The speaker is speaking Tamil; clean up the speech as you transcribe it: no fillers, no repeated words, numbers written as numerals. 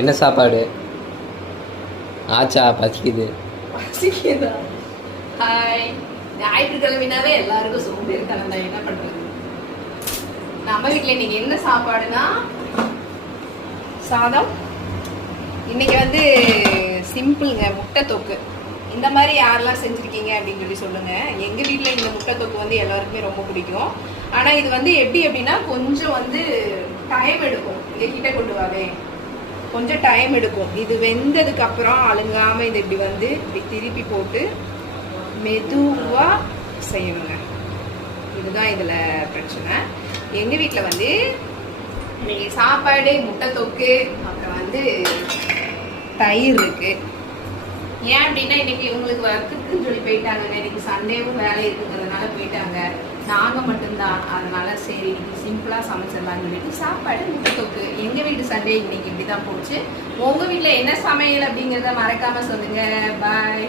என்ன சாப்பாடு? ஆச்சா பசிக்குது. பசிக்குதா? ஹாய், ஞாயிற்றுக்கிழமைனாவே எல்லாருக்கும் சோம்பேறித்தனம் தான். என்ன பண்றது? நம்ம வீட்டில் இன்னைக்கு என்ன சாப்பாடுனா சாதம். இன்னைக்கு வந்து சிம்பிளுங்க, முட்டை தொக்கு. இந்த மாதிரி யாரெல்லாம் செஞ்சுருக்கீங்க அப்படின்னு சொல்லி சொல்லுங்கள். எங்கள் வீட்டில் இந்த முட்டை தொக்கு வந்து எல்லாருக்குமே ரொம்ப பிடிக்கும். ஆனால் இது வந்து எப்படி அப்படின்னா கொஞ்சம் வந்து டைம் எடுக்கும். இங்கே கிட்ட கொண்டு வாவே, கொஞ்சம் டைம் எடுக்கும். இது வெந்ததுக்கு அப்புறம் அழுங்காமல் இது இப்படி வந்து இப்படி திருப்பி போட்டு மெதுவாக செய்யணுங்க. இதுதான் இதில் பிரச்சனை. எங்கள் வீட்டில் வந்து இன்னைக்கு சாப்பாடு, முட்டை தொக்கு, அப்புறம் வந்து தயிர் இருக்கு. ஏன் அப்படின்னா இன்னைக்கு இவங்களுக்கு ஒர்க்குன்னு சொல்லி போயிட்டாங்க. இன்னைக்கு சண்டேவும் வேலை இருக்குங்கிறதுனால போயிட்டாங்க. நாங்கள் மட்டும்தான். அதனால சரி இன்னைக்கு சிம்பிளாக சமைச்சிடலாம்னு சொல்லிட்டு சாப்பாடு, முட்டை தொக்கு. எங்கள் வீட்டு சண்டே இன்னைக்கு இப்படி தான் போச்சு. உங்கள் வீட்டில் என்ன சமையல் அப்படிங்கிறத மறக்காமல் சொல்லுங்கள். பாய்.